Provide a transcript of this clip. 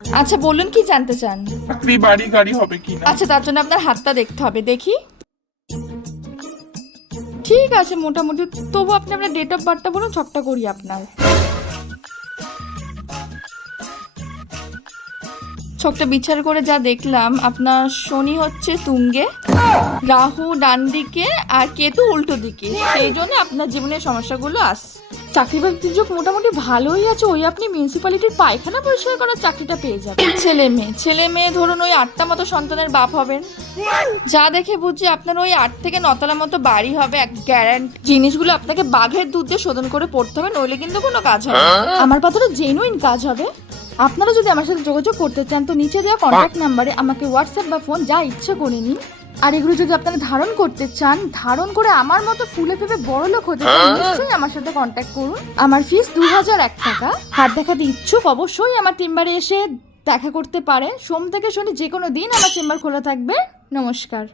আচ্ছা বলুন কি জানতে চান? চাকরি, বাড়ি, গাড়ি হবে কিনা? আচ্ছা তার জন্য আপনার হাতটা দেখতে হবে, দেখি। ঠিক আছে মোটামুটি, তবু আপনি আপনার ডেট অফ বার্থটা বলুন, ছকটা করি আপনার। ছকটা বিচার করে যা দেখলাম, আপনার শনি হচ্ছে তুঙ্গে, রাহু ডান দিকে, আর কেতু উল্টো দিকে, সেই জন্য আপনার জীবনের সমস্যাগুলো আসছে। চাকরি বাকরির যোগ মোটামুটি ভালোই আছে, ওই আপনি মিউনিসিপ্যালিটির পায়খানা পরিষ্কার করার চাকরিটা পেয়ে যাবেন। ছেলে মেয়ে ধরুন ওই 8টা মতো সন্তানের বাপ হবেন। যা দেখে বুঝছি আপনার ওই 8 থেকে 9 তলা মতো বাড়ি হবে, এক গ্যারান্টি। জিনিসগুলো আপনাকে বাঘের দুধ দিয়ে শোধন করে পড়তে হবে, নইলে কিন্তু কোনো কাজ হবে না। আমার কথাটা জেনুইন কাজ হবে। আপনারা যদি আমার সাথে যোগাযোগ করতে চান তো নিচে দেওয়া কন্ট্যাক্ট নাম্বারে আমাকে হোয়াটসঅ্যাপ বা ফোন যা ইচ্ছে করে নিন। আর এগুলো যদি আপনারা ধারণ করতে চান, ধারণ করে আমার মতো ফুলে ফেপে বড় লোক হতে চান, নিশ্চয়ই আমার সাথে কন্ট্যাক্ট করুন। আমার ফিস 2001 টাকা। হাত দেখাতে ইচ্ছুক অবশ্যই আমার চেম্বারে এসে দেখা করতে পারেন। সোম থেকে শনি যে কোনো দিন আমার চেম্বার খোলা থাকবে। নমস্কার।